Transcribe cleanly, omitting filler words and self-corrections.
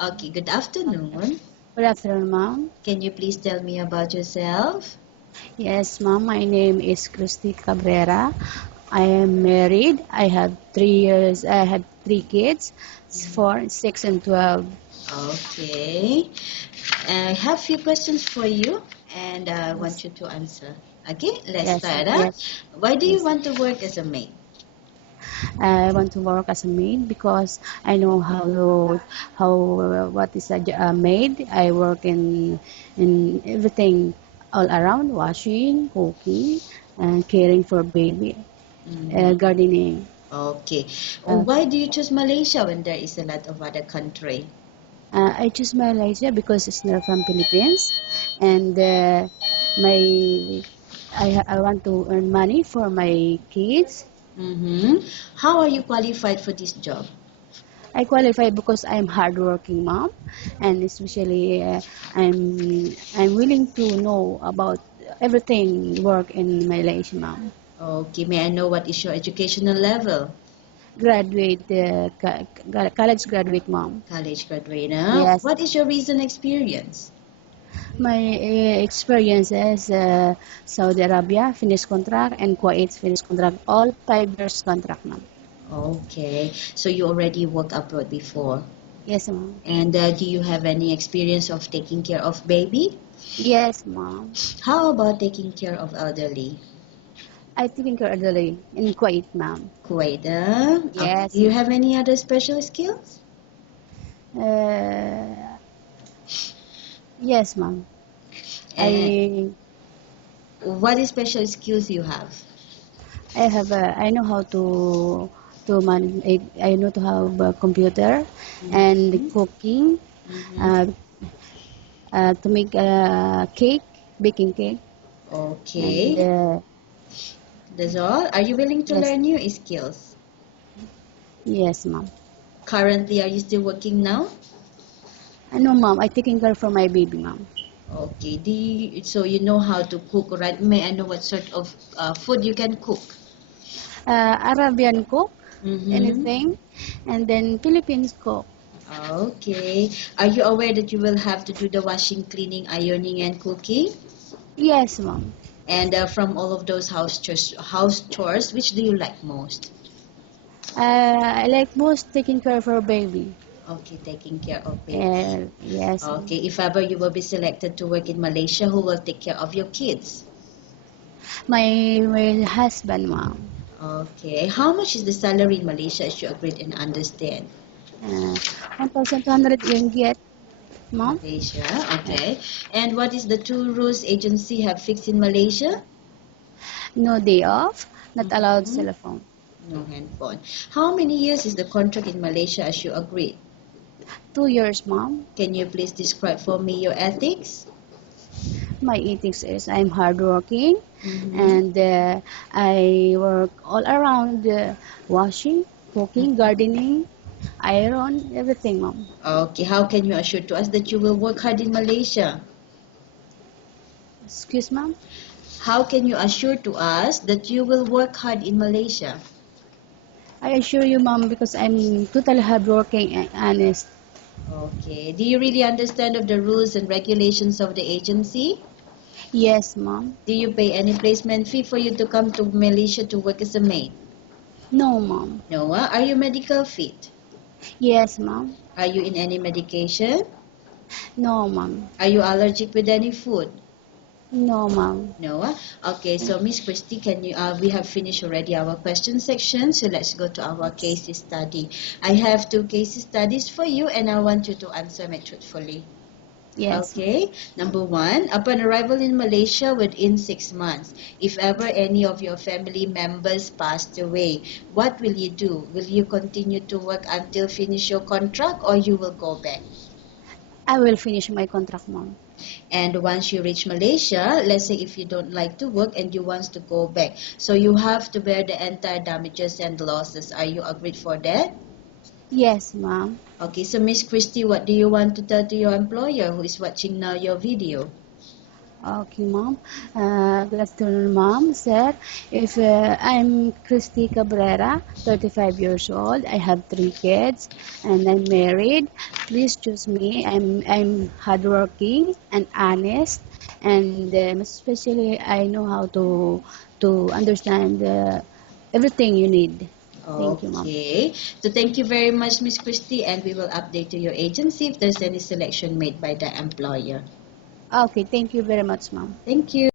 Okay, good afternoon. Good afternoon, ma'am. Can you please tell me about yourself? Yes, ma'am. My name is Christy Cabrera. I am married. I have 3 years. I have 3 kids, 4, 6, and 12. Okay. I have few questions for you and I Yes, want you to answer. Okay, let's yes, start. yes, Why do you yes. want to work as a maid? I want to work as a maid because I know what is a maid. I work in everything all around, washing, cooking, and caring for baby, Mhm. gardening. Okay. Uh, Why do you choose Malaysia when there is a lot of other country? I choose Malaysia because it's not from Philippines, and my I want to earn money for my kids. Mm-hmm. How are you qualified for this job? I qualify because I'm hardworking mom, and especially I'm willing to know about everything work in Malaysia mom. Okay, may I know what is your educational level? Graduate college graduate mom. College graduate. Yes, What is your recent experience? my experiences Saudi Arabia finished contract and Kuwait finished contract, all 5 years contract ma'am. Okay, so you already worked abroad before. Yes ma'am. And do you have any experience of taking care of baby? Yes ma'am. How about taking care of elderly? I think elderly in Kuwait ma'am. Kuwait. Okay. Do Yes you ma'am. have any other special skills? Uh, yes ma'am. And I what is special skills you have? I know how to manage. I know to have a computer and Mm-hmm. cooking, Mm-hmm. uh, to make cake, baking cake, and Okay. That's all. Are you willing to yes, learn new skills? yes, ma'am. Currently, are you still working now? I know, ma'am. I taking care for my baby, ma'am. Okay. So you know how to cook, right? May I know what sort of food you can cook? Arabian cook, Mm-hmm. anything, and then Philippines cook. Okay. Are you aware that you will have to do the washing, cleaning, ironing, and cooking? Yes, ma'am. And from all of those house chores, which do you like most? I like most taking care for baby. Okay, taking care of baby. Yes, ma'am. Okay, if ever you will be selected to work in Malaysia, who will take care of your kids? My husband, ma'am. Okay, how much is the salary in Malaysia as you agreed and understand? Uh, 1,200 ringgit, ma'am. Malaysia, okay. And what is the two rules agency have fixed in Malaysia? No day off, not allowed Mhm. cell phone. No handphone. How many years is the contract in Malaysia as you agreed? 2 years, mom. Can you please describe for me your ethics? My ethics is I'm hardworking, Mm-hmm. and I work all around washing, cooking, gardening, iron, everything, mom. Okay, how can you assure to us that you will work hard in Malaysia? Excuse, mom. How can you assure to us that you will work hard in Malaysia? I assure you, mom, because I'm totally hardworking and honest. Okay, do you really understand of the rules and regulations of the agency? Yes, mom. Do you pay any placement fee for you to come to Malaysia to work as a maid? No, mom. No, are you medical fit? Yes, mom. Are you in any medication? No, mom. Are you allergic with any food? No, mom. No. Okay, so Miss Christy, can you? We have finished already our question section, so let's go to our Yes. case study. I have two case studies for you, and I want you to answer me truthfully. Yes, ma'am. Okay. Number one, upon arrival in Malaysia within 6 months, if ever any of your family members passed away, what will you do? Will you continue to work until finish your contract, or you will go back? I will finish my contract, mom. And once you reach Malaysia, let's say if you don't like to work and you want to go back, so you have to bear the entire damages and losses. Are you agreed for that? Yes, mom. Okay, so Miss Christy, what do you want to tell to your employer who is watching now your video? Okay, mom. Good afternoon, mom, sir. If I'm Christy Cabrera, 35 years old. I have 3 kids, and I'm married. Please choose me. I'm hardworking and honest, and especially I know how to understand everything you need. Thank you, mom. Okay. So thank you very much, Miss Christy, and we will update to your agency if there's any selection made by the employer. Okay, thank you very much, mom. Thank you.